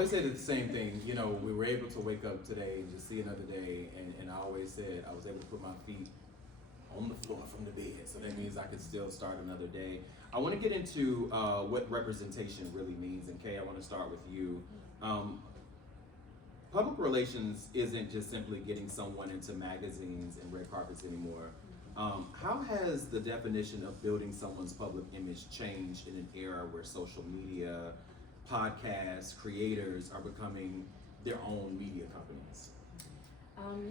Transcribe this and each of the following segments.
I always said the same thing. You know, we were able to wake up today and just see another day, and I always said I was able to put my feet on the floor from the bed, so that means I could still start another day. I want to get into what representation really means, and Kay, I want to start with you. Public relations isn't just simply getting someone into magazines and red carpets anymore. How has the definition of building someone's public image changed in an era where social media, podcasts, creators are becoming their own media companies?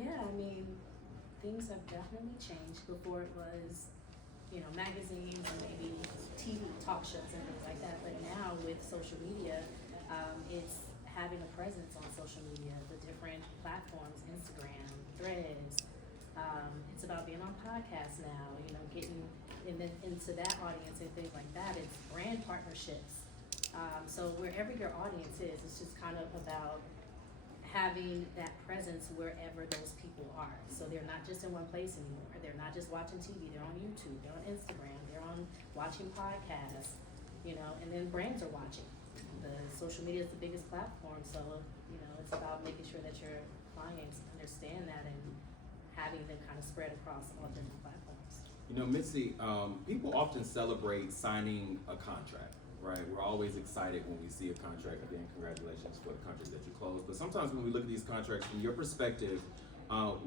Yeah, I mean, things have definitely changed. Before it was, you know, magazines and maybe TV talk shows and things like that. But now with social media, it's having a presence on social media, the different platforms, Instagram, Threads. It's about being on podcasts now, you know, getting into that audience and things like that. It's brand partnerships. So wherever your audience is, it's just kind of about having that presence wherever those people are. So they're not just in one place anymore. They're not just watching TV, they're on YouTube, they're on Instagram, they're on watching podcasts, you know, and then brands are watching. The social media is the biggest platform, so, you know, it's about making sure that your clients understand that and having them kind of spread across all different platforms. You know, Missy, people often celebrate signing a contract, right? We're always excited when we see a contract. Again, congratulations for the contract that you closed. But sometimes when we look at these contracts, from your perspective,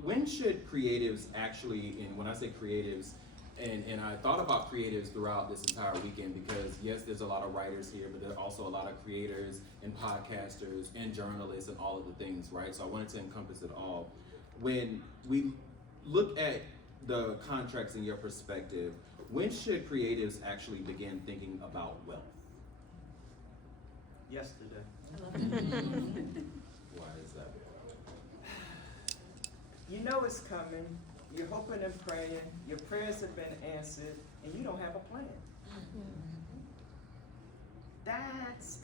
when should creatives actually, and when I say creatives, and I thought about creatives throughout this entire weekend because yes, there's a lot of writers here, but there are also a lot of creators and podcasters and journalists and all of the things, right? So I wanted to encompass it all. When we look at the contracts in your perspective, when should creatives actually begin thinking about wealth? Yesterday. I love that. Why is that? You know it's coming. You're hoping and praying. Your prayers have been answered, and you don't have a plan.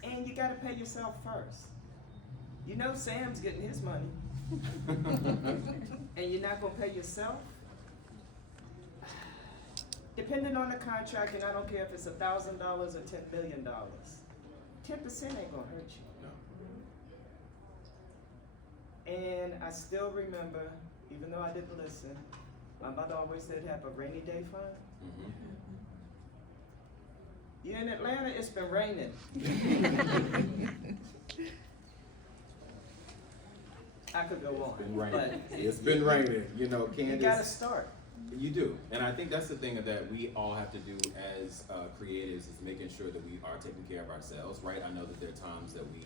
And you got to pay yourself first. You know Sam's getting his money, and you're not going to pay yourself. Depending on the contract, and I don't care if it's $1,000 or $10 million, 10% ain't gonna hurt you. And I still remember, even though I didn't listen, my mother always said have a rainy day fund. Mm-hmm. You're in Atlanta, it's been raining. I could go on. It's been raining. But It's been raining. You know, Candace. You gotta start. You do, and I think that's the thing that we all have to do as creatives is making sure that we are taking care of ourselves, right? I know that there are times that we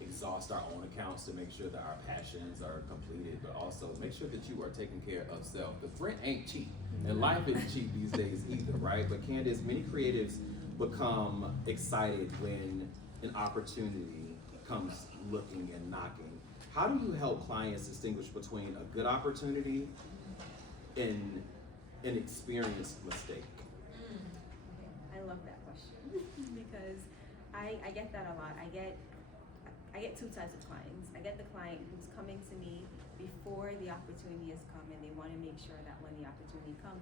exhaust our own accounts to make sure that our passions are completed, but also make sure that you are taking care of self, because rent ain't cheap, and life isn't cheap these days either, right? But Candace, many creatives become excited when an opportunity comes looking and knocking. How do you help clients distinguish between a good opportunity and an experienced mistake? I love that question because I get that a lot. I get two types of clients. I get the client who's coming to me before the opportunity has come, and they want to make sure that when the opportunity comes,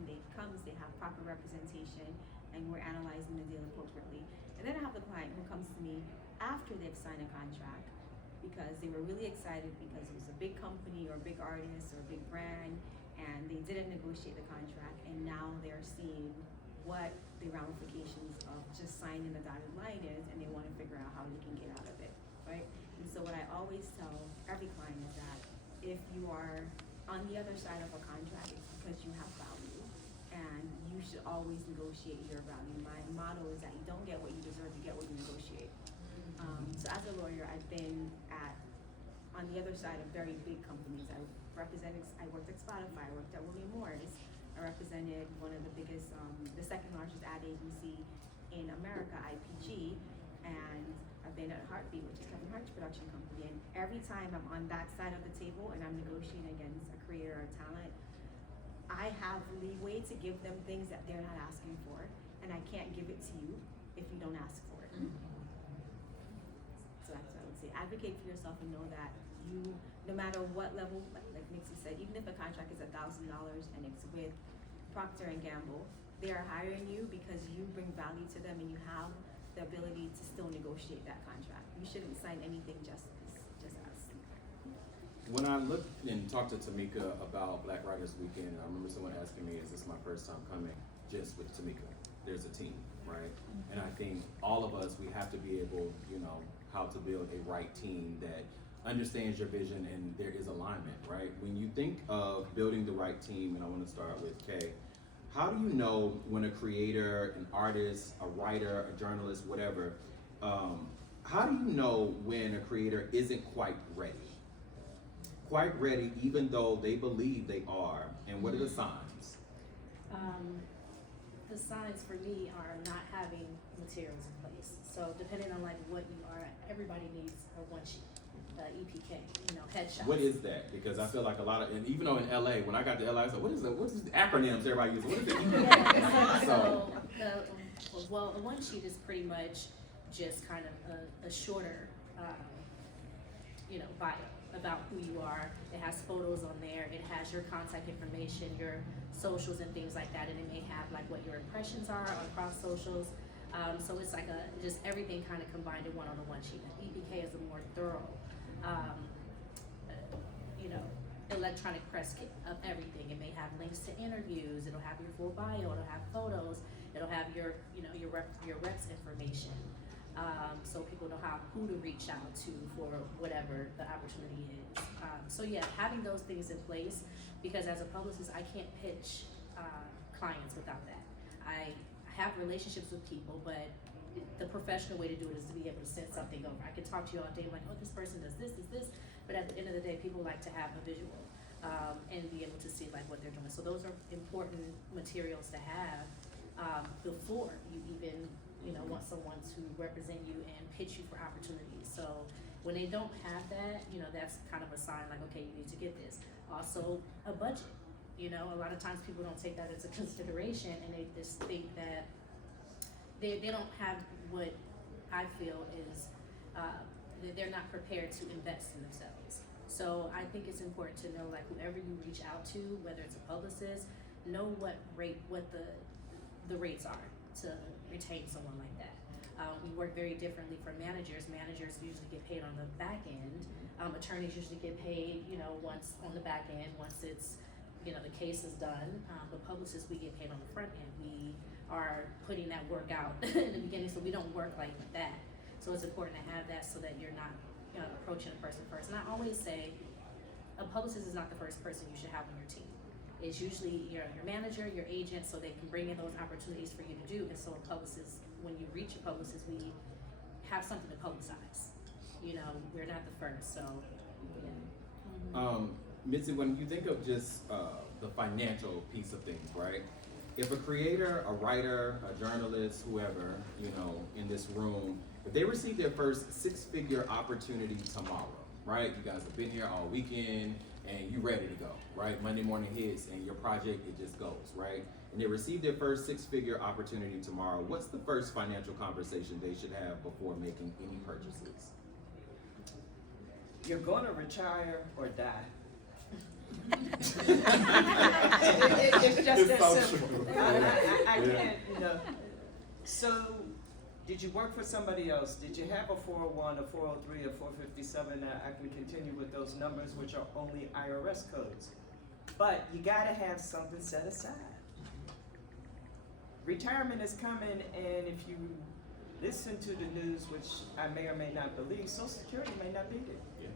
they have proper representation, and we're analyzing the deal appropriately. And then I have the client who comes to me after they've signed a contract because they were really excited because it was a big company or a big artist or a big brand, and they didn't negotiate the contract, and now they're seeing what the ramifications of just signing the dotted line is, and they want to figure out how they can get out of it, right? And so what I always tell every client is that if you are on the other side of a contract, it's because you have value, and you should always negotiate your value. My motto is that you don't get what you deserve, you get what you negotiate. So as a lawyer, I've been on the other side of very big companies. I worked at Spotify, I worked at William Morris. I represented one of the biggest, the second largest ad agency in America, IPG, and I've been at Heartbeat, which is Kevin Hart's production company. And every time I'm on that side of the table and I'm negotiating against a creator or talent, I have leeway to give them things that they're not asking for, and I can't give it to you if you don't ask for it. So that's what I would say. Advocate for yourself and know that you, no matter what level, like Nixie said, even if a contract is $1,000 and it's with Procter & Gamble, they are hiring you because you bring value to them and you have the ability to still negotiate that contract. You shouldn't sign anything just because when I looked and talked to Tamika about Black Writers Weekend, I remember someone asking me, is this my first time coming just with Tamika? There's a team, right? And I think all of us, we have to be able, you know, how to build a right team that understands your vision and there is alignment, right? When you think of building the right team, and I want to start with Kay, how do you know when a creator, an artist, a writer, a journalist, whatever, how do you know when a creator isn't quite ready? Quite ready, even though they believe they are, and what are the signs? The signs for me are not having materials in place. So depending on like what you are, everybody needs a one sheet, EPK, you know, headshot. What is that? Because I feel like a lot of, and even though in LA, when I got to LA, I was like, what is the acronyms everybody uses? What is it? Yeah, So, well, a one sheet is pretty much just kind of a shorter, you know, bio about who you are. It has photos on there. It has your contact information, your socials and things like that, and it may have like what your impressions are across socials. So it's like just everything kind of combined in one on the one sheet. EPK is a more thorough, you know, electronic press kit of everything. It may have links to interviews. It'll have your full bio. It'll have photos. It'll have your, you know, your reps information. So people know who to reach out to for whatever the opportunity is. So yeah, having those things in place, because as a publicist, I can't pitch clients without that. I have relationships with people, but the professional way to do it is to be able to send something over. I can talk to you all day, like, oh, this person does this, but at the end of the day, people like to have a visual and be able to see like what they're doing. So those are important materials to have before you even, you know, want someone to represent you and pitch you for opportunities. So when they don't have that, you know, that's kind of a sign like, okay, you need to get this. Also, a budget. You know, a lot of times people don't take that into consideration, and they just think that they don't have what I feel is they're not prepared to invest in themselves. So I think it's important to know, like, whoever you reach out to, whether it's a publicist, know what the rates are to retain someone like that. We work very differently for managers. Managers usually get paid on the back end. Attorneys usually get paid, you know, once on the back end, once it's, you know, the case is done. But publicists, we get paid on the front end. We are putting that work out in the beginning, so we don't work like that. So it's important to have that so that you're not, you know, approaching a person first. And I always say, a publicist is not the first person you should have on your team. It's usually your manager, your agent, so they can bring in those opportunities for you to do. And so a publicist, when you reach a publicist, we have something to publicize. You know, we're not the first, so yeah. Mitzi, when you think of just the financial piece of things, right? If a creator, a writer, a journalist, whoever, you know, in this room, if they receive their first six-figure opportunity tomorrow, right? You guys have been here all weekend and you ready to go, right? Monday morning hits and your project, it just goes, right? And they receive their first six-figure opportunity tomorrow. What's the first financial conversation they should have before making any purchases? You're going to retire or die. It's just It's that so simple. true. I Yeah. can't, you know. So, did you work for somebody else? Did you have a 401, a 403, a 457? I can continue with those numbers, which are only IRS codes. But you gotta have something set aside. Retirement is coming, and if you listen to the news, which I may or may not believe, Social Security may not be there. Yeah.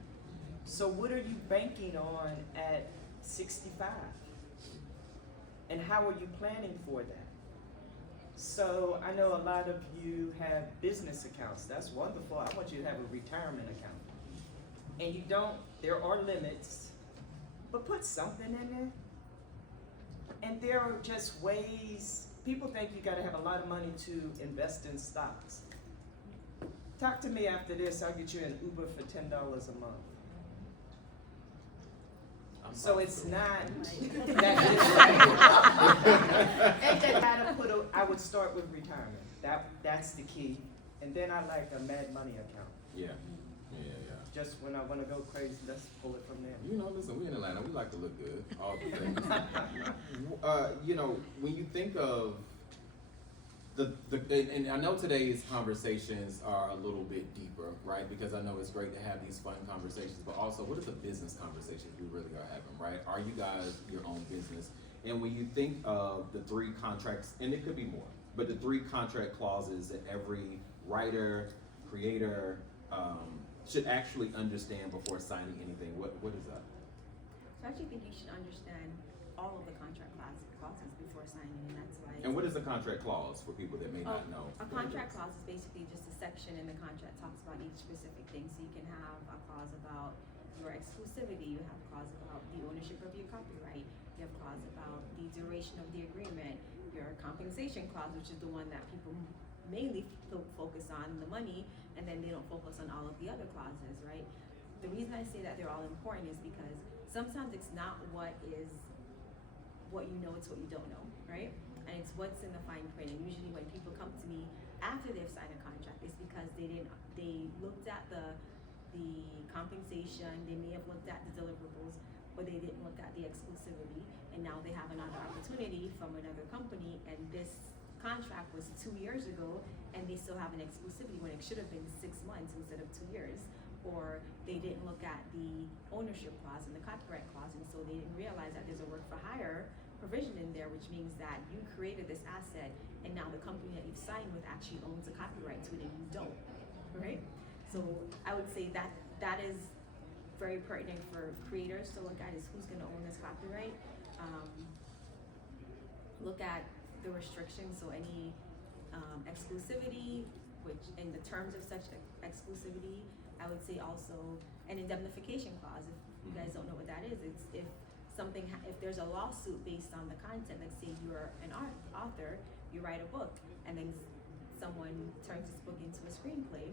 So what are you banking on at 65? And how are you planning for that? So I know a lot of you have business accounts. That's wonderful. I want you to have a retirement account. And you don't, there are limits, but put something in there. And there are just ways, people think you gotta have a lot of money to invest in stocks. Talk to me after this, I'll get you an Uber for $10 a month. So it's not that I would start with retirement. That's the key. And then I like a Mad Money account. Yeah. Just when I want to go crazy, let's pull it from there. You know, listen, we in Atlanta, we like to look good, all the things. You know, when you think of And I know today's conversations are a little bit deeper, right? Because I know it's great to have these fun conversations, but also what are the business conversations we really are having, right? Are you guys your own business? And when you think of the 3 contracts, and it could be more, but the 3 contract clauses that every writer, creator, should actually understand before signing anything, what is that? So I actually think you should understand all of the contract clauses before signing, and that's why. And what is a contract clause for people that may not know? A contract clause is basically just a section in the contract talks about each specific thing. So you can have a clause about your exclusivity, you have a clause about the ownership of your copyright, you have a clause about the duration of the agreement, your compensation clause, which is the one that people mainly focus on, the money, and then they don't focus on all of the other clauses, right? The reason I say that they're all important is because sometimes it's not what you know, it's what you don't know, right? And it's what's in the fine print. And usually when people come to me after they've signed a contract, it's because they looked at the compensation, they may have looked at the deliverables, but they didn't look at the exclusivity, and now they have another opportunity from another company, and this contract was 2 years ago, and they still have an exclusivity when it should have been 6 months instead of 2 years. Or they didn't look at the ownership clause and the copyright clause, and so they didn't realize that there's a work for hire provision in there, which means that you created this asset, and now the company that you've signed with actually owns the copyright to it, and you don't, right? So I would say that is very pertinent for creators to look at, is who's going to own this copyright. Look at the restrictions, so any exclusivity, which in the terms of such exclusivity, I would say also an indemnification clause. If you guys don't know what that is, it's if there's a lawsuit based on the content. Let's say you're an author, you write a book, and then someone turns this book into a screenplay,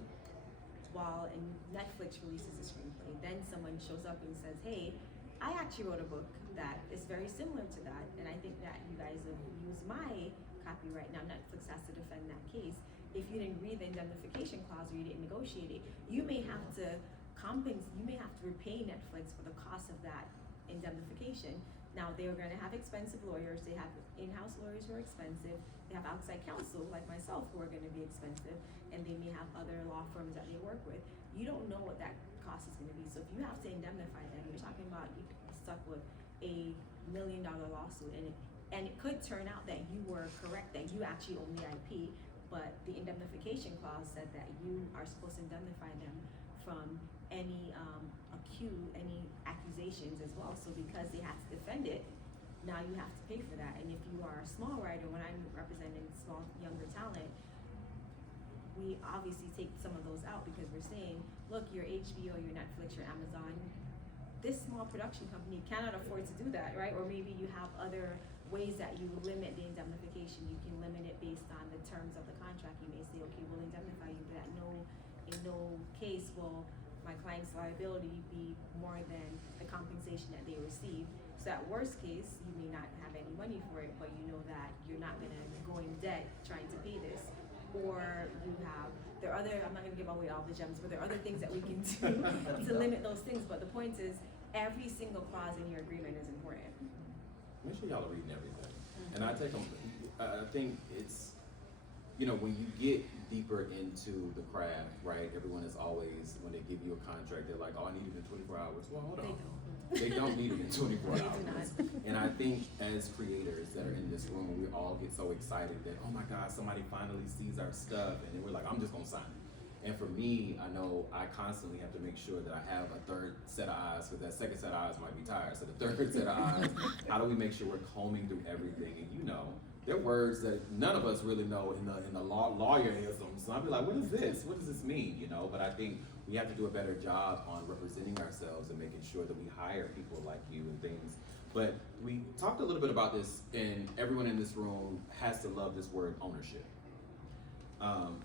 while Netflix releases a screenplay. Then someone shows up and says, "Hey, I actually wrote a book that is very similar to that, and I think that you guys have used my copyright." Now Netflix has to defend that case. If you didn't read the indemnification clause or you didn't negotiate it, you may have to repay Netflix for the cost of that indemnification. Now they're going to have expensive lawyers. They have in-house lawyers who are expensive. They have outside counsel like myself who are going to be expensive, and they may have other law firms that they work with. You don't know what that cost is going to be. So if you have to indemnify them, you're talking about you could be stuck with $1 million lawsuit, and it could turn out that you were correct, that you actually own the IP, but the indemnification clause said that you are supposed to indemnify them from any any accusations as well. So because they have to defend it, now you have to pay for that. And if you are a small writer, when I'm representing small younger talent, we obviously take some of those out because we're saying, look, your HBO, your Netflix, your Amazon, this small production company cannot afford to do that, right? Or maybe you have other ways that you limit the indemnification. You can limit it based on the terms of the contract. You may say, okay, we'll indemnify you, but in no case will my client's liability be more than the compensation that they receive. So at worst case, you may not have any money for it, but you know that you're not gonna go in debt trying to pay this. Or there are other, I'm not gonna give away all the gems, but there are other things that we can do to limit those things. But the point is, every single clause in your agreement is important. Make sure y'all are reading everything. And I think it's, when you get deeper into the craft, right, everyone is always, when they give you a contract, they're like, oh, I need it in 24 hours. Well, hold on. They don't need it in 24 hours. And I think as creators that are in this room, we all get so excited that, oh my God, somebody finally sees our stuff. And then we're like, I'm just gonna sign it. And for me, I know I constantly have to make sure that I have a third set of eyes, because that second set of eyes might be tired. So the third set of eyes, how do we make sure we're combing through everything? And there are words that none of us really know in the lawyerism. So I'll be like, what is this? What does this mean? But I think we have to do a better job on representing ourselves and making sure that we hire people like you and things. But we talked a little bit about this, and everyone in this room has to love this word ownership.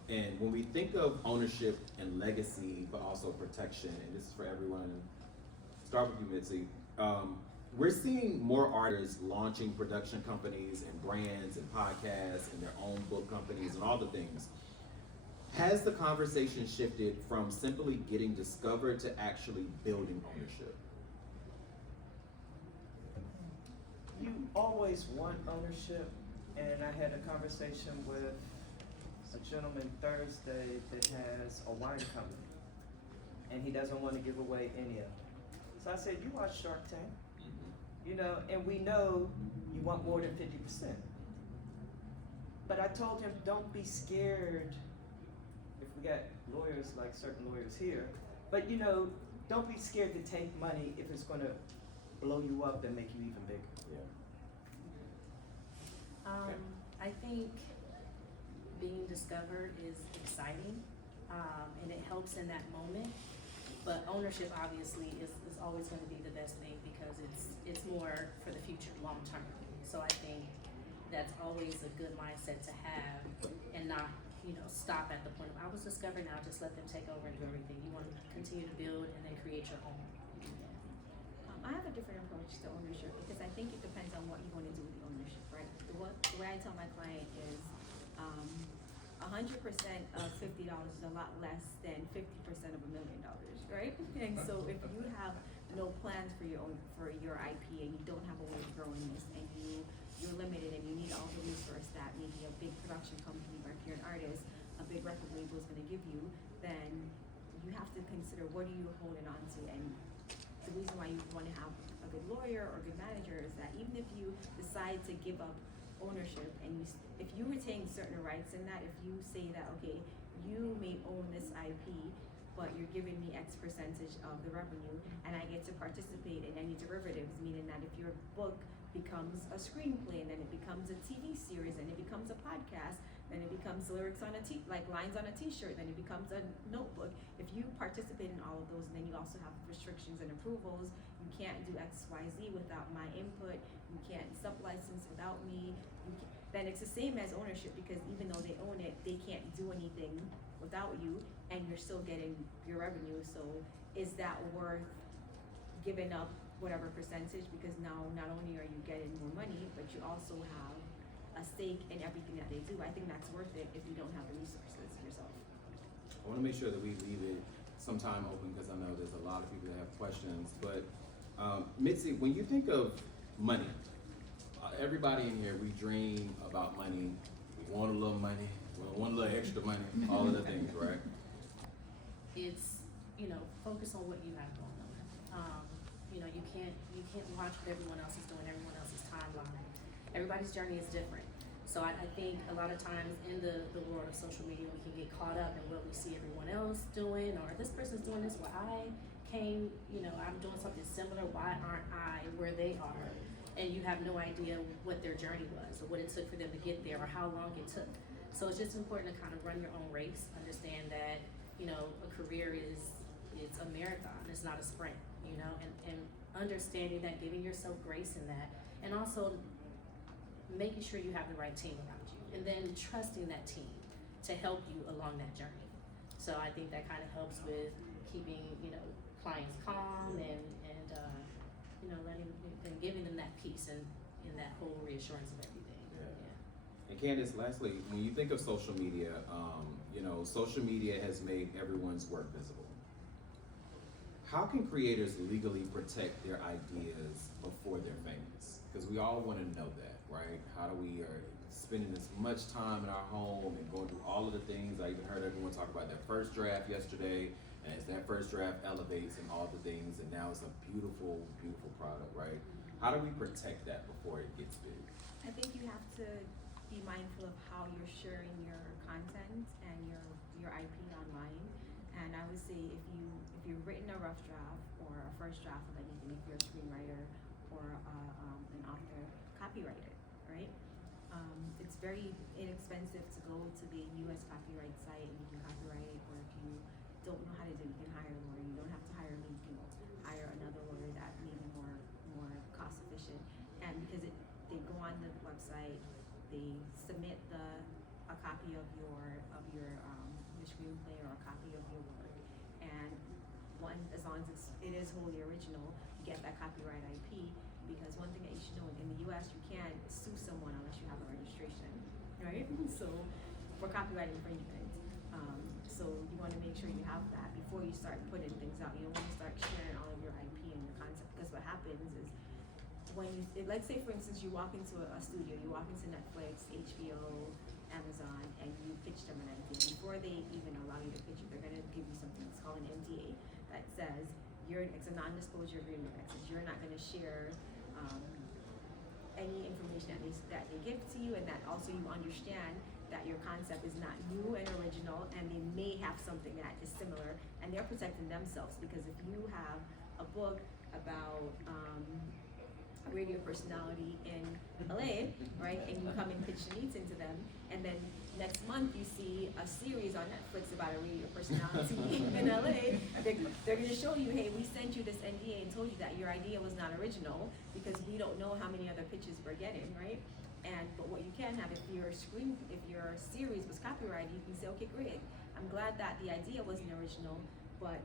And when we think of ownership and legacy, but also protection, and this is for everyone, start with you, Mitzi. We're seeing more artists launching production companies and brands and podcasts and their own book companies and all the things. Has the conversation shifted from simply getting discovered to actually building ownership? You always want ownership, and I had a conversation with a gentleman Thursday that has a wine company, and he doesn't want to give away any of it. So I said, you watch Shark Tank, Mm-hmm. you know, and we know you want more than 50%. But I told him, don't be scared. If we got lawyers like certain lawyers here, but you know, don't be scared to take money if it's gonna blow you up and make you even bigger. Yeah. I think being discovered is exciting, and it helps in that moment. But ownership obviously is always going to be the best thing because it's more for the future, long term. So I think that's always a good mindset to have, and not stop at the point of I was discovered, now just let them take over and do everything. You want to continue to build and then create your own. I have a different approach to ownership because I think it depends on what you want to do with the ownership, right? The way I tell my client is 100% of $50 is a lot less than 50% of $1 million, right? And so if you have no plans for your IP and you don't have a way of growing this and you're limited and you need all the resource that maybe a big production company or if you're an artist, a big record label is going to give you, then you have to consider what are you holding on to. And the reason why you want to have a good lawyer or a good manager is that even if you decide to give up ownership and if you retain certain rights in that, if you say that, okay, you may own this IP, but you're giving me X percentage of the revenue and I get to participate in any derivatives, meaning that if your book becomes a screenplay and then it becomes a TV series and it becomes a podcast, then it becomes lyrics on like lines on a t-shirt, then it becomes a notebook. If you participate in all of those, then you also have restrictions and approvals. You can't do X, Y, Z without my input. You can't sub-license without me. Then it's the same as ownership because even though they own it, they can't do anything without you and you're still getting your revenue. So is that worth giving up whatever percentage, because now not only are you getting more money, but you also have a stake in everything that they do? I think that's worth it if you don't have the resources yourself. I want to make sure that we leave it some time open because I know there's a lot of people that have questions. But Mitzi, when you think of money, everybody in here, we dream about money. We want a little money. We want a little extra money. All of the things, right? It's focus on what you have going on. You can't watch what everyone else is doing, everyone else's timeline. Everybody's journey is different. So I think a lot of times in the world of social media, we can get caught up in what we see everyone else doing, or this person's doing this where I'm doing something similar, why aren't I where they are? And you have no idea what their journey was, or what it took for them to get there, or how long it took. So it's just important to kind of run your own race, understand that, a career it's a marathon, it's not a sprint, and understanding that, giving yourself grace in that, and also making sure you have the right team around you, and then trusting that team to help you along that journey. So I think that kind of helps with keeping, clients calm and letting and giving them that peace and that whole reassurance of everything. Yeah. And Candace, lastly, when you think of social media, social media has made everyone's work visible. How can creators legally protect their ideas before they're famous? Because we all want to know that, right? How do we are spending this much time in our home and going through all of the things? I even heard everyone talk about their first draft yesterday, and as that first draft elevates and all the things, and now it's a beautiful, beautiful product, right? How do we protect that before it gets big? I think you have to be mindful of how you're sharing your content and your IP online. And I would say if you've written a rough draft or a first draft of anything, if you're a screenwriter or an author, copyright it, right? It's very inexpensive to go to the U.S. copyright site and you can copyright it, or if you don't know how to do it, you can hire a lawyer. You don't have to hire me, you can hire another lawyer that may be more cost efficient. And because they go on the website, they submit a copy of your screenplay or a copy of your work, and as long as it is wholly original, you get that copyright IP. Because one thing that you should know, in the U.S. you can't sue someone unless you have a registration, right? So for copyright infringement, so you want to make sure you have that before you start putting things out. You don't want to start sharing all of your IP and your content, because what happens is let's say for instance you walk into a studio, you walk into Netflix, HBO, Amazon and you pitch them an idea, before they even allow you to pitch it, they're gonna give you something that's called an NDA that says it's a non-disclosure agreement that says you're not gonna share any information that they give to you, and that also you understand that your concept is not new and original, and they may have something that is similar, and they're protecting themselves, because if you have a book about a radio personality in LA, right, and you come and pitch the needs into them, and then next month you see a series on Netflix about a radio personality in LA, they're gonna show you, hey, we sent you this NDA and told you that your idea was not original because we don't know how many other pitches we're getting, right? But what you can have, if your series was copyrighted, you can say, okay, great, I'm glad that the idea wasn't original, but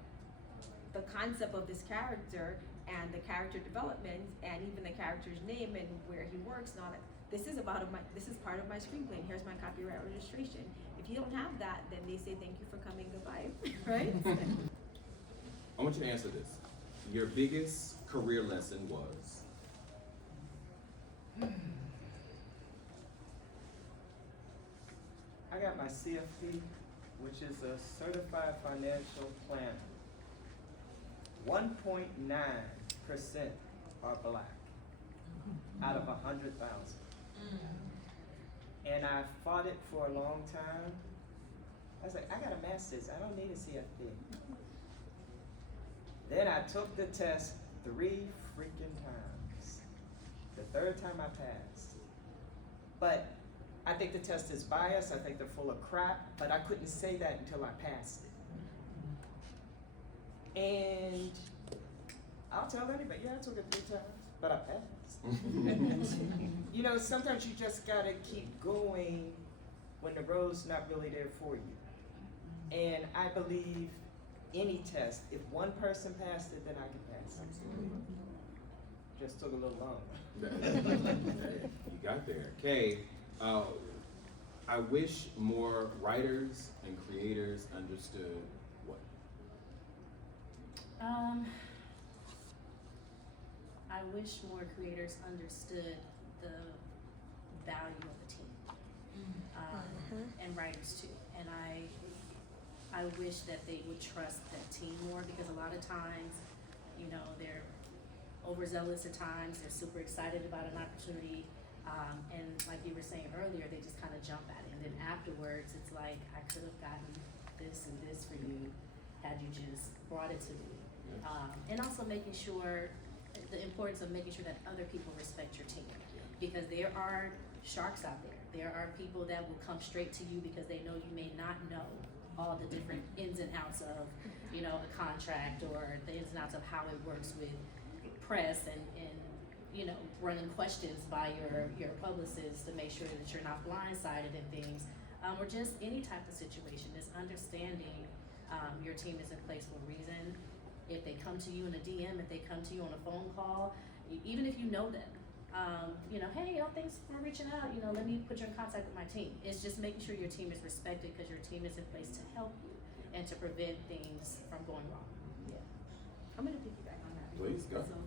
the concept of this character and the character development and even the character's name and where he works and all that, this is part of my screenplay, and here's my copyright registration. If you don't have that, then they say thank you for coming, goodbye, right? I want you to answer this. Your biggest career lesson was? I got my CFP, which is a Certified Financial Planner. 1.9% are black out of 100,000. And I fought it for a long time. I was like, I got a master's, I don't need a CFP. Then I took the test 3 freaking times. The third time I passed. But I think the test is biased, I think they're full of crap, but I couldn't say that until I passed it. And I'll tell anybody, yeah, I took it 3 times, but I passed. You know, sometimes you just gotta keep going when the road's not really there for you. And I believe any test, if one person passed it, then I can pass it. Just took a little longer. You got there. Kay, I wish more writers and creators understood what? I wish more creators understood the value of the team, and writers too. And I wish that they would trust that team more, because a lot of times, you know, they're overzealous at times, they're super excited about an opportunity, and like you were saying earlier, they just kind of jump at it. And then afterwards, it's like, I could have gotten this and this for you had you just brought it to me. And also making sure, the importance of making sure that other people respect your team, because there are sharks out there. There are people that will come straight to you because they know you may not know all the different ins and outs of, you know, a contract, or the ins and outs of how it works with press and you know, running questions by your publicist to make sure that you're not blindsided and things, or just any type of situation. Is understanding your team is in place for a reason. If they come to you in a DM, if they come to you on a phone call, even if you know them, you know, hey, thanks for reaching out, you know, let me put you in contact with my team. It's just making sure your team is respected, because your team is in place to help you and to prevent things from going wrong. Yeah. I'm gonna piggyback on that. Please, go. So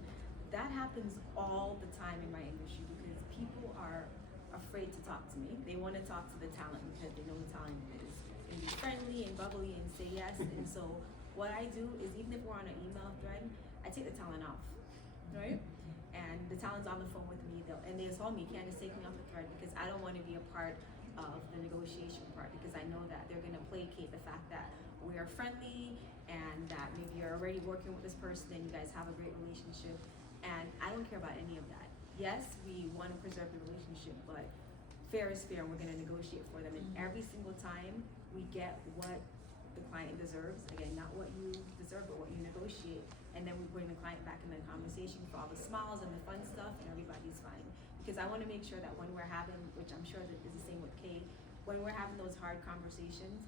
that happens all the time in my industry, because people are afraid to talk to me. They want to talk to the talent because they know the talent is can be friendly and bubbly and say yes. And so what I do is, even if we're on an email thread, I take the talent off, right? And the talent's on the phone with me, and they told me, Candace, take me off the thread, because I don't want to be a part of the negotiation part, because I know that they're gonna placate the fact that we are friendly and that maybe you're already working with this person and you guys have a great relationship. And I don't care about any of that. Yes, we want to preserve the relationship, but fair is fair. We're going to negotiate for them, and every single time we get what the client deserves. Again, not what you deserve, but what you negotiate. And then we bring the client back in the conversation for all the smiles and the fun stuff, and everybody's fine. Because I want to make sure that when we're having, which I'm sure that is the same with Kay, when we're having those hard conversations,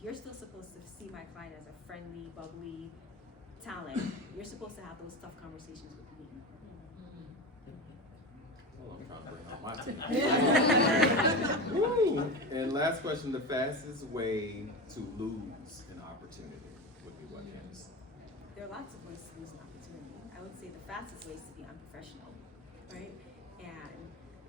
you're still supposed to see my client as a friendly, bubbly talent. You're supposed to have those tough conversations with me. Well, I'm trying to bring out my team. Woo! And last question, the fastest way to lose an opportunity would be what, Candace? There are lots of ways to lose an opportunity. I would say the fastest way is to be unprofessional, right? And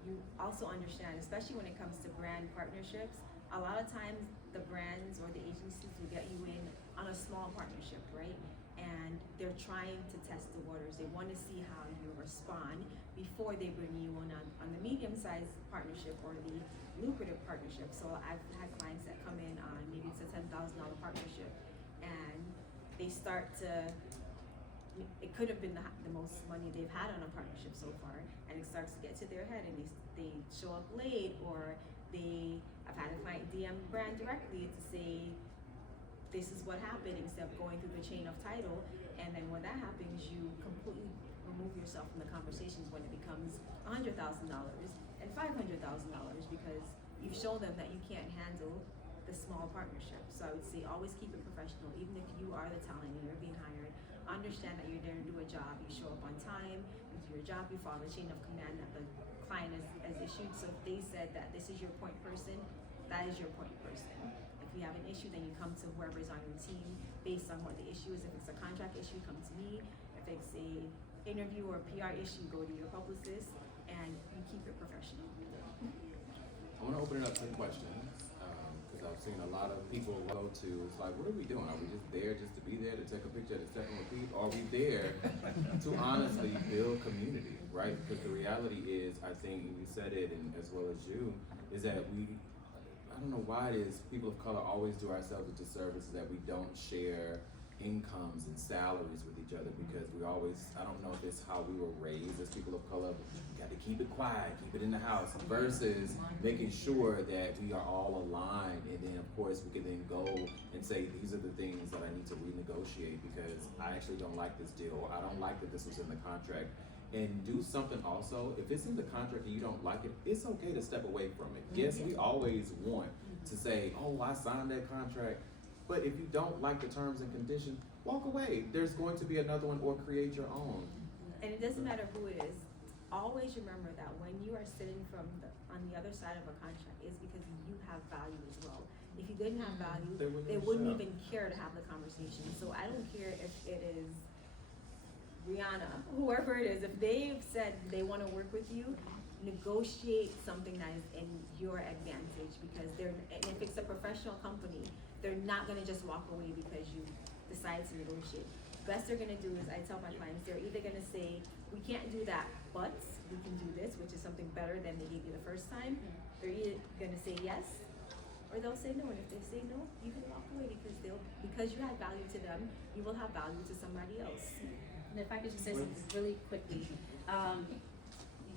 you also understand, especially when it comes to brand partnerships, a lot of times the brands or the agencies will get you in on a small partnership, right? And they're trying to test the waters. They want to see how you respond before they bring you on the medium-sized partnership or the lucrative partnership. So I've had clients that come in on maybe it's a $10,000 partnership, and they start to, it could have been the most money they've had on a partnership so far, and it starts to get to their head, and they show up late, or I've had a client DM brand directly to say, this is what happened, instead of going through the chain of title. And then when that happens, you completely remove yourself from the conversations when it becomes $100,000 and $500,000, because you've shown them that you can't handle the small partnership. So I would say always keep it professional. Even if you are the talent and you're being hired, understand that you're there to do a job. You show up on time, you do your job, you follow the chain of command that the client has issued. So if they said that this is your point person, that is your point person. If you have an issue, then you come to whoever is on your team based on what the issue is. If it's a contract issue, come to me. If it's a interview or PR issue, go to your publicist, and you keep it professional. I want to open it up to questions, because I've seen a lot of people go to, it's like, what are we doing? Are we just there just to be there, to take a picture, to second repeat? Are we there to honestly build community, right? Because the reality is, I think you said it, and as well as you, is that I don't know why it is people of color always do ourselves a disservice that we don't share incomes and salaries with each other, because we always, I don't know if it's how we were raised as people of color, but we got to keep it quiet, keep it in the house, versus making sure that we are all aligned, and then of course we can then go and say, these are the things that I need to renegotiate because I actually don't like this deal, or I don't like that this was in the contract. And do something also, if it's in the contract and you don't like it, it's okay to step away from it. Yes, we always want to say, oh, I signed that contract, but if you don't like the terms and conditions, walk away. There's going to be another one, or create your own. And it doesn't matter who it is. Always remember that when you are sitting on the other side of a contract, it's because you have value as well. If you didn't have value, they wouldn't even care to have the conversation. So I don't care if it is Rihanna, whoever it is, if they've said they want to work with you, negotiate something that is in your advantage, because and if it's a professional company, they're not going to just walk away because you decide to negotiate. Best they're going to do is, I tell my clients, they're either going to say, we can't do that, but we can do this, which is something better than they gave you the first time. They're either going to say yes, or they'll say no. And if they say no, you can walk away, because you have value to them, you will have value to somebody else. And if I could just say something really quickly,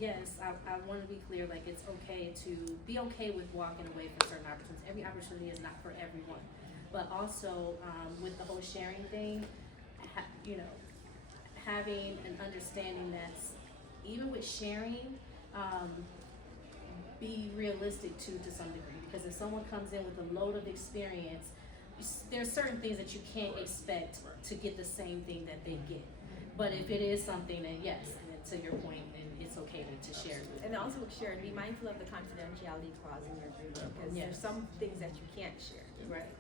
yes, I want to be clear, like it's okay to be okay with walking away from certain opportunities. Every opportunity is not for everyone. But also, with the whole sharing thing, having an understanding that's, even with sharing, be realistic to some degree. Because if someone comes in with a load of experience, there's certain things that you can't expect to get the same thing that they get. But if it is something that, yes, and then to your point, then it's okay to share with And also share, be mindful of the confidentiality clause in your agreement, because there's some things that you can't share. Right.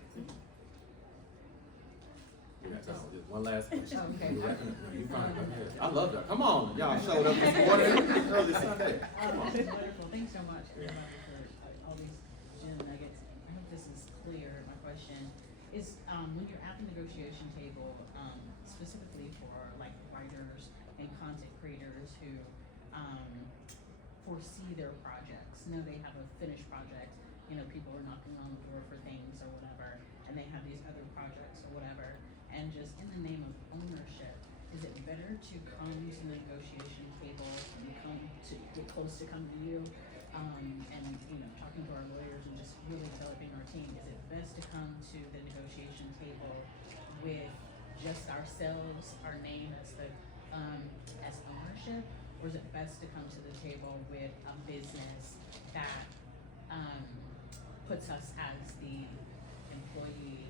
We got time for this. One last question. Okay. You reckon? No, you fine. Go ahead. I love that. Come on, y'all showed up this morning, early Sunday. Come on. Wonderful, thanks so much for Yeah. all these gem nuggets. I hope this is clear. My question is, when you're at the negotiation table, specifically for like writers and content creators who foresee their projects, know they have a finished project, people are knocking on the door for things or whatever, and they have these other projects or whatever, and just in the name of ownership, is it better to come to the negotiation table and get close to come to you, and talking to our lawyers and just really developing our team? Is it best to come to the negotiation table with just ourselves, our name as as ownership, or is it best to come to the table with a business that puts us as the employee?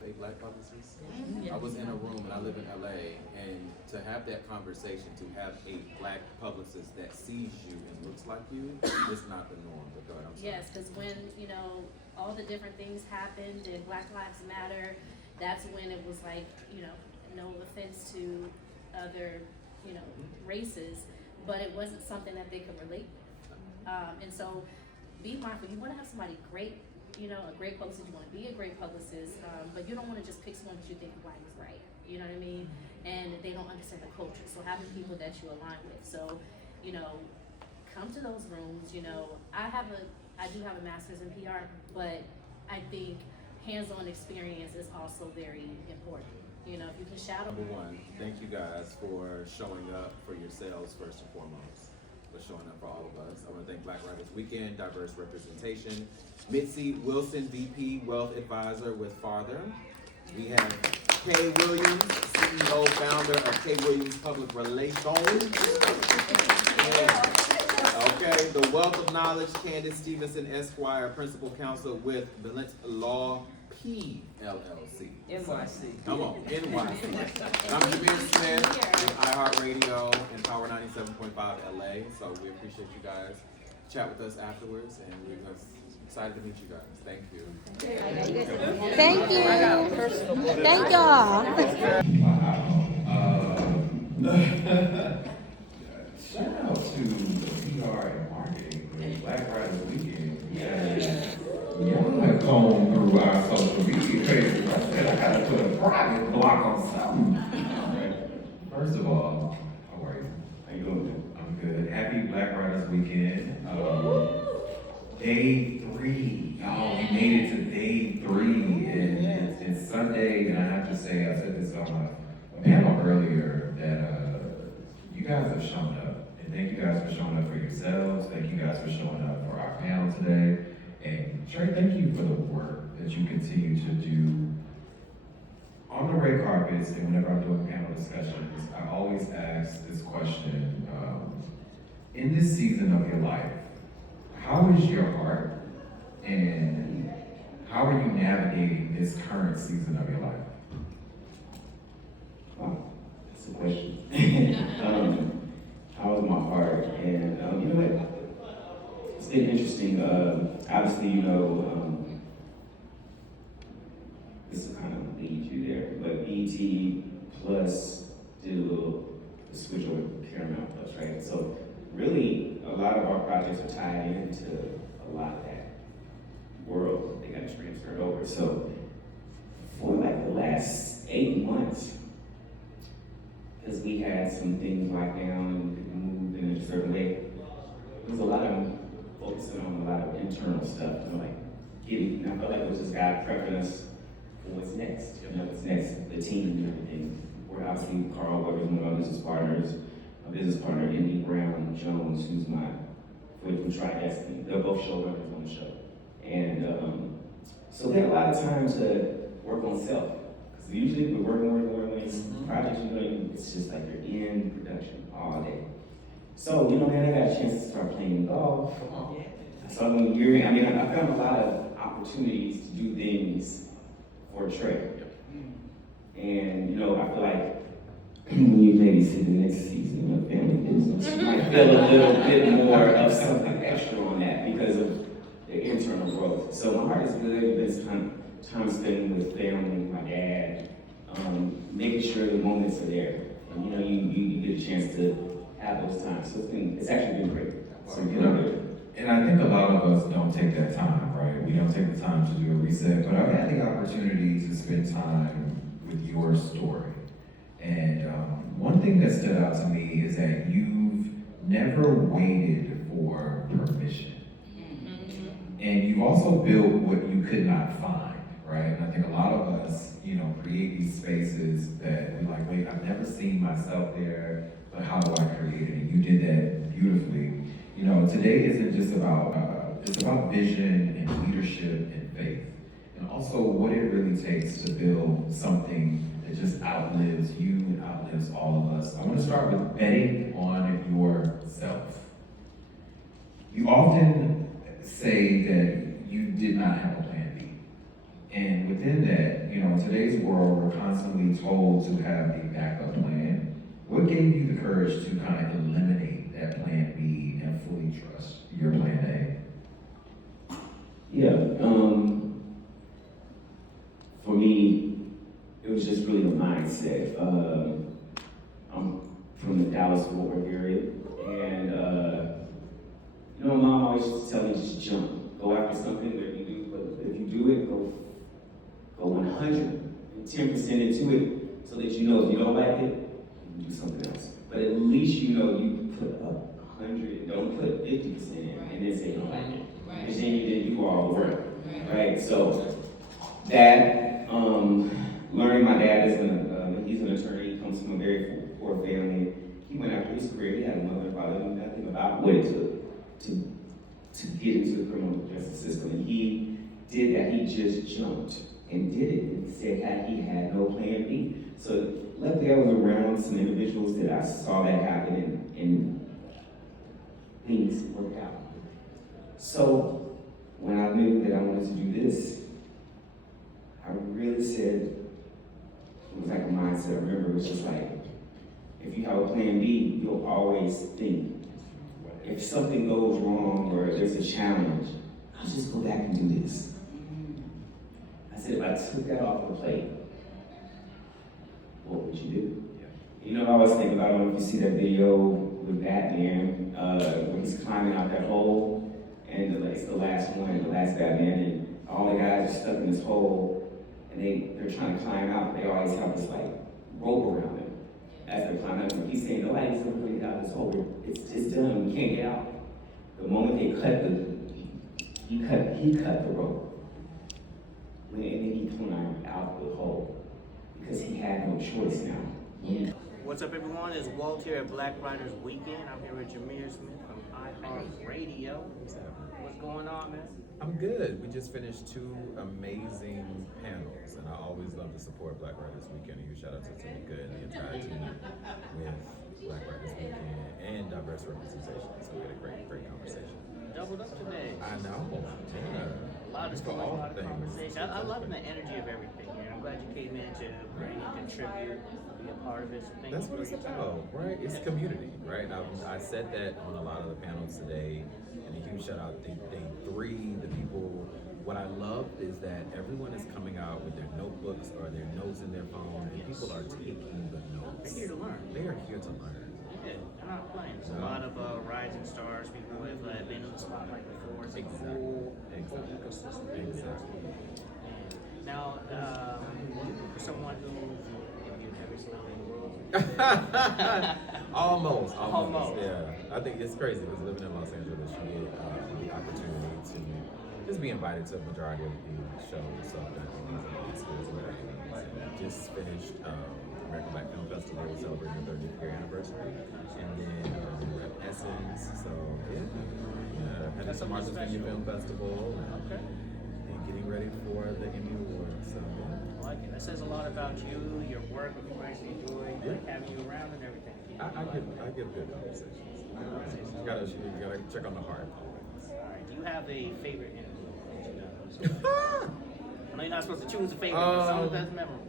They black publicists. Yeah. I was in a room, and I live in LA, and to have that conversation, to have a black publicist that sees you and looks like you, is not the norm. But go ahead, I'm sorry. Yes, because when, all the different things happened and Black Lives Matter, that's when it was like, no offense to other, races, but it wasn't something that they could relate with. And so be mindful. You want to have somebody great, you know, a great publicist. You want to be a great publicist, but you don't want to just pick someone that you think right is right. You know what I mean? And they don't understand the culture. So having people that you align with. So, you know, come to those rooms. You know, I do have a master's in PR, but I think hands-on experience is also very important. You know, if you can shadow. Number one, thank you guys for showing up for yourselves first and foremost, for showing up for all of us. I want to thank Black Writers Weekend, Diverse Representation, Mitzi Wilson, VP, Wealth Advisor with Farther. We have Kay Williams, CEO, founder of Kay Williams Public Relations. Okay, the Wealth of Knowledge, Candace Stevenson, Esquire, Principal Counsel with Valent Law P LLC. NYC. Come on, NYC. I'm JamirSmith with iHeartRadio and Power 97.5 LA. So we appreciate you guys. Chat with us afterwards, and we're excited to meet you guys. Thank you. Thank you. Thank y'all. Shout out to the PR and marketing group, Black Writers Weekend. Y'all have gone through our social media pages. I said I gotta put a private block on something. First of all, how are you? How you doing? I'm good. Happy Black Writers Weekend. Day 3. Y'all, we made it to day 3. And it's Sunday, and I have to say, I said this on a panel earlier, that you guys have shown up. And thank you guys for showing up for yourselves. Thank you guys for showing up for our panel today. And Trey, thank you for the work that you continue to do on the red carpets. And whenever I'm doing panel discussions, I always ask this question, in this season of your life, how is your heart and how are you navigating this current season of your life? Wow, that's a question. How is my heart? And you know what? It's been interesting. Obviously, you know, this will kind of lead you there, but BET Plus did a little switch over to Paramount Plus, right? So really, a lot of our projects are tied into a lot of that world. They got transferred over. So for like the last 8 months, because we had some things locked down and we moved in a certain way, there's a lot of focusing on a lot of internal stuff, you know, like getting, I felt like it was just God prepping us for what's next, you know, what's next, the team and everything. We're obviously, Carl Weber is one of our business partners, my business partner, Indy Brown Jones, who's my, who tried Destiny. They're both showrunners on the show. And so we had a lot of time to work on self. Because usually we're working these projects, you know, it's just like you're in production all day. So, you know, man, I got a chance to start playing golf. So I found a lot of opportunities to do things for Trey. And, you know, I feel like when you maybe see the next season of family business, you might feel a little bit more of something extra on that because of the internal growth. So my heart is good. It's time spent with family, my dad, making sure the moments are there. And you know, you get a chance to have those times. So it's actually been great. So you know, and I think a lot of us don't take that time, right? We don't take the time to do a reset, but I've had the opportunity to spend time with your story. And one thing that stood out to me is that you've never waited for permission. And you also built what you could not find, right? And I think a lot of us, you know, create these spaces that we're like, wait, I've never seen myself there, but how do I create it? And you did that beautifully. You know, today isn't just about, it's about vision and leadership and faith. And also what it really takes to build something that just outlives you and outlives all of us. I want to start with betting on yourself. You often say that you did not have a plan B. And within that, you know, in today's world, we're constantly told to have a backup plan. What gave you the courage to kind of eliminate that plan B and fully trust your plan A? Yeah, for me, it was just really the mindset. I'm from the Dallas-Fort Worth area, and you know, mom always used to tell me just jump, go after something, whatever you do, but if you do it, go 110% into it, so that you know if you don't like it, you can do something else. But at least you know you put up 100, don't put 50% in, and then say you don't like it. Because then you didn't do all the work, right? So that, learning my dad is he's an attorney, he comes from a very poor family. He went after his career, he had a mother and father, knew nothing about what it took to get into the criminal justice system. And he did that, he just jumped and did it, and said he had no plan B. So luckily I was around some individuals that I saw that happen and things worked out. So when I knew that I wanted to do this, I really said, it was like a mindset. I remember it was just like, if you have a plan B, you'll always think, if something goes wrong or there's a challenge, I'll just go back and do this. I said, if I took that off the plate, what would you do? You know, I always think about, I don't know if you see that video with Batman, when he's climbing out that hole, and it's the last one, the last Batman, and all the guys are stuck in this hole, and they're trying to climb out, but they always have this like rope around them as they're climbing out. And he's saying, nobody's ever going to get out of this hole. It's done, we can't get out. The moment they cut he cut the rope. And then he climbed out the hole because he had no choice now. Yeah. What's up, everyone? It's Walt here at Black Writers Weekend. I'm here with JamirSmith from iHeartRadio. What's going on, man? I'm good. We just finished 2 amazing panels, and I always love to support Black Writers Weekend. A huge shout out to Tamika and the entire team with Black Writers Weekend and diverse representation. So we had a great conversation. Doubled up today. I know. Yeah. A lot of For stories, a all lot of things. conversation. I love the energy of everything, and I'm glad you came in to bring and contribute, be a part of it. So thank That's you what for it's your about, time. right? It's community, right? I said that on a lot of the panels today, and a huge shout out to day 3, the people. What I love is that everyone is coming out with their notebooks or their notes in their phone, and people are taking the notes. They're here to learn. They are here to learn. Yeah, they're not playing. There's a lot of rising stars, people who have been in the spotlight before. It's like a whole ecosystem. Exactly. Now, for someone who interviewed every celebrity in the world, Almost. Almost. Yeah. I think it's crazy because living in Los Angeles, you get the opportunity to just be invited to a majority of the shows. So just finished American Black Film Festival, celebrating the 30th year anniversary, and then we're at Essence. So yeah. And some Martha's Vineyard Film Festival. okay. And getting ready for the Emmy Awards. So I like it. That says a lot about you, your work, what people actually enjoy, like having you around and everything. I give good conversations. You gotta check on the heart. Alright, do you have a favorite interview that you've done? I know you're not supposed to choose a favorite, but something that's memorable.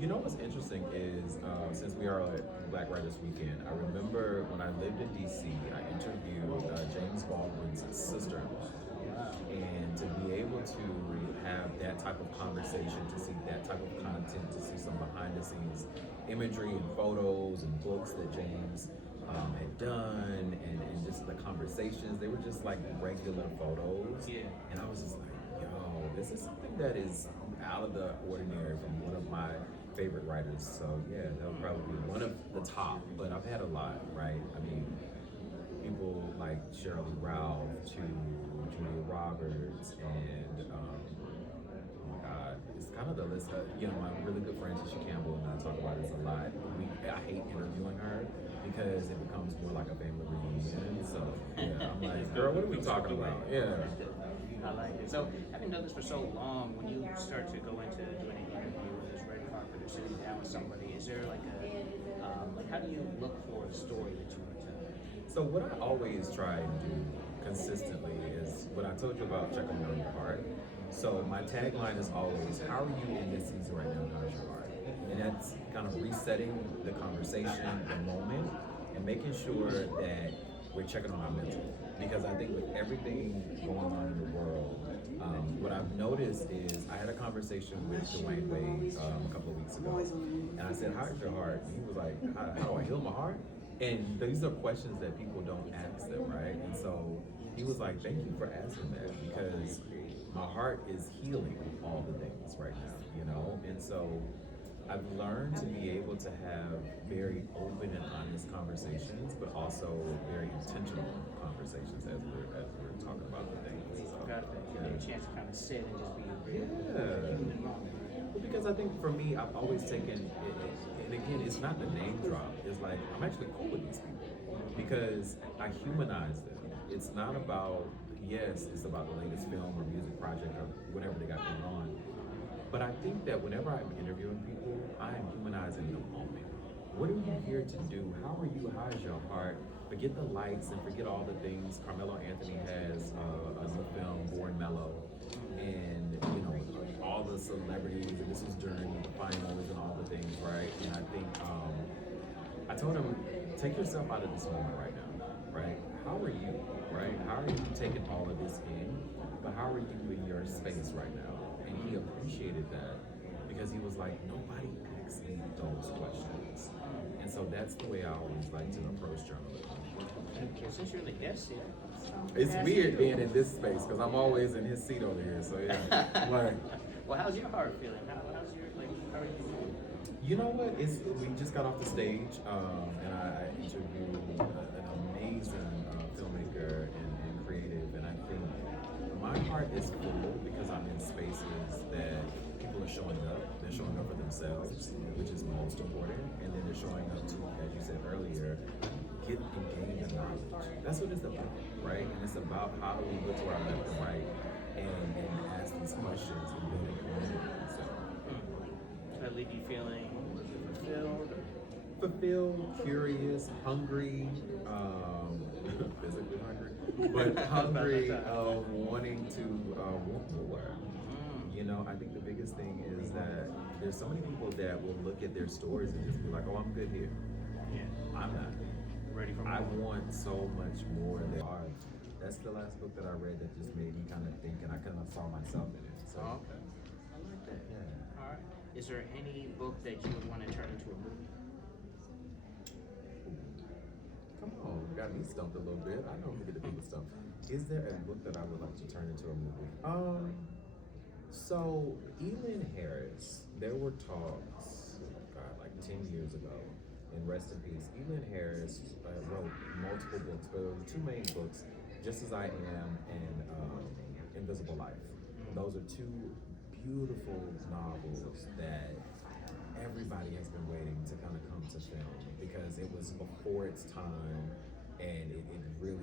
You know what's interesting is, since we are at Black Writers Weekend, I remember when I lived in DC, I interviewed James Baldwin's sister-in-law. And to be able to have that type of conversation, to see that type of content, to see some behind-the-scenes imagery and photos and books that James had done, and just the conversations, they were just like regular photos. Yeah. And I was just like, yo, this is something that is out of the ordinary from one of my favorite writers. So yeah, that'll probably be one of the top, but I've had a lot, right? I mean, people like Shirley Ralph to Julia Roberts and oh my God, it's kind of the list. My really good friend Tisha Campbell and I talk about this a lot. I hate interviewing her because it becomes more like a family reunion. So yeah, I'm like, girl, what are we talking about? Yeah. I like it. So, having done this for so long, when you start to go into doing an interview with this red carpet or sitting down with somebody, is there like how do you look for the story that you want to tell? So what I always try and do consistently is what I told you about checking on your heart. So my tagline is always, how are you in this season right now, how's your heart? And that's kind of resetting the conversation, the moment, and making sure that we're checking on our mental. Because I think with everything going on in the world, what I've noticed is I had a conversation with Dwayne Wade a couple of weeks ago, and I said, how's your heart? And he was like, how do I heal my heart? And these are questions that people don't ask them, right? And so he was like, thank you for asking that, because my heart is healing all the things right now, you know? And so I've learned to be able to have very open and honest conversations, but also very intentional conversations as we're talking about the things. So, Got a chance to kind of sit and just be real. yeah. Well, because I think for me, I've always taken it, and again, it's not the name drop. It's like I'm actually cool with these people because I humanize them. It's not about, yes, it's about the latest film or music project or whatever they got going on. But I think that whenever I'm interviewing people, I am humanizing the moment. What are you here to do? How are you? How is your heart? Forget the lights and forget all the things. Carmelo Anthony has a new film, Born Mellow, and you know all the celebrities. And this was during the finals and all the things, right? And I think I told him, take yourself out of this moment right now, right? How are you, right? How are you taking all of this in? But how are you in your space right now? And he appreciated that because he was like, nobody asks me those questions. And so that's the way I always like to approach journalism. Since you're in the guest seat, It's weird being in this space because I'm always in his seat over here. So yeah, like, well, how's your heart feeling? How's your how are you feeling? you know what? We just got off the stage, and I interviewed an amazing filmmaker and creative, and I think my heart is full because I'm in spaces that people are showing up. They're showing up for themselves, which is most important, and then they're showing up to, as you said earlier, get and gain the knowledge. That's what it's about, right? And it's about how do we look to our left and right and ask these questions and build a community. So, Does that leave you feeling fulfilled, curious, hungry, physically hungry, but hungry of wanting to want more. You know, I think the biggest thing is that there's so many people that will look at their stories and just be like, oh, I'm good here. Yeah. I'm not. Ready for more? I want so much more than art. That's the last book that I read that just made me kind of think, and I kind of saw myself in it. So, Oh, okay. I like that. yeah. All right. Is there any book that you would want to turn into a movie? Come on, you got me stumped a little bit. I know we get the people stumped. Is there a book that I would like to turn into a movie? So Elin Harris, there were talks, God, like 10 years ago, and rest in peace. Elin Harris wrote multiple books, but the two main books, Just As I Am and Invisible Life. Those are two beautiful novels that everybody has been waiting to kind of come to film because it was before its time and it really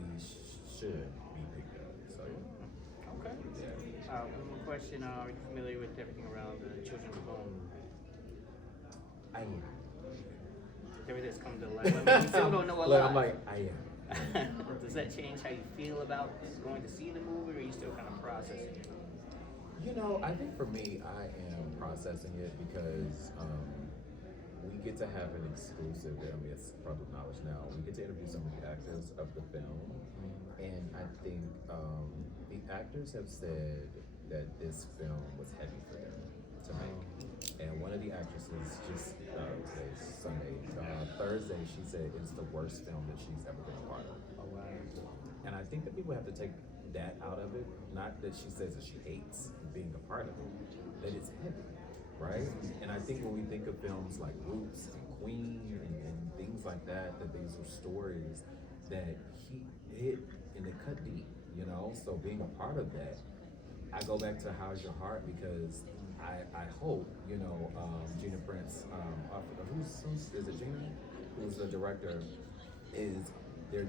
should be picked up. So, Okay. yeah. One more question. Are you familiar with everything around the Children's Bone? I am. Everything's come to light. I mean, we still don't know a lot. I'm like, I am. Does that change how you feel about going to see the movie, or are you still kind of processing it? You know, I think for me, I am processing it because we get to have an exclusive, I mean, it's public knowledge now, we get to interview some of the actors of the film, and I think the actors have said that this film was heavy for them to make. And one of the actresses just today's Sunday, Thursday, she said it's the worst film that she's ever been a part of. Oh, wow. And I think that people have to take that out of it. Not that she says that she hates being a part of it, that it's heavy, right? And I think when we think of films like Roots and Queen and things like that, that these are stories that he hit and they cut deep, you know? So being a part of that, I go back to How's Your Heart because I hope, you know, Gina Prince, who's is it Gina? Who's the director, is their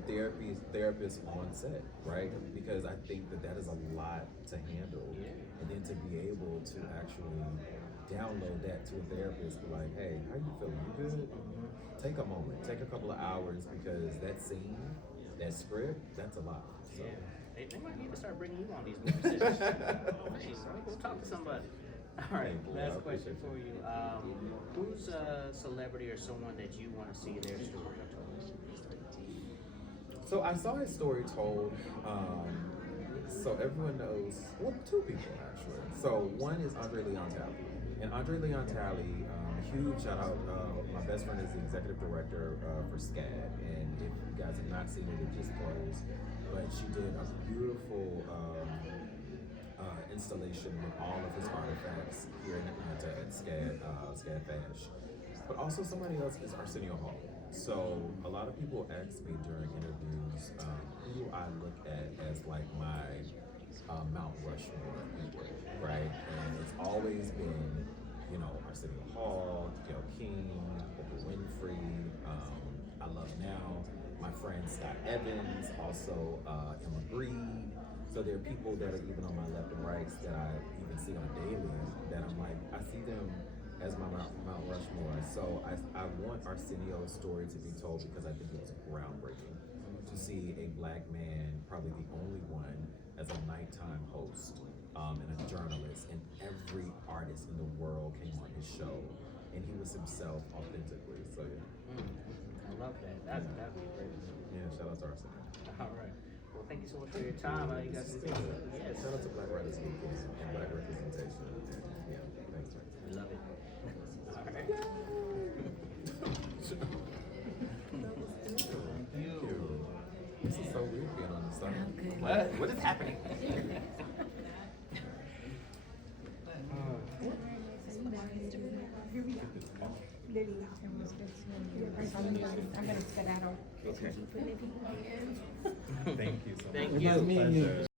therapist on set, right? Because I think that is a lot to handle, and then to be able to actually download that to a therapist, be like, hey, how you feeling? You good? Take a moment, take a couple of hours, because that scene, that script, that's a lot. So. Yeah. They might need to start bringing you on these movies. Go talk to somebody. All right, last question for you. Who's a celebrity or someone that you want to see their story told? So I saw his story told, so everyone knows, well, two people actually. So one is Andre Leon Talley. And Andre Leon Talley, huge shout out, my best friend is the executive director for SCAD, and guys have not seen it, it just closed. But she did a beautiful installation with all of his artifacts here in Atlanta at SCAD Fash. But also somebody else is Arsenio Hall. So a lot of people ask me during interviews who I look at as like my Mount Rushmore people, right? And it's always been, you know, Arsenio Hall, Gayle King, Oprah Winfrey, I Love Now, my friend Scott Evans, also Emma Breed. So there are people that are even on my left and right that I even see on a daily that I'm like, I see them as my Mount Rushmore. So I want Arsenio's story to be told because I think it was groundbreaking to see a black man, probably the only one, as a nighttime host and a journalist, and every artist in the world came on his show, and he was himself authentically. So yeah. I love that. That'd be great. Yeah, shout out to Arsenio. All right. Well, thank you so much for your time. You guys Shout out to Black Writers Weekend and Black representation. Yeah, thanks, man. We love it. All right. Thank you. This is so weird being on the side. What is happening? Okay. Thank you so much. Thank you. Pleasure.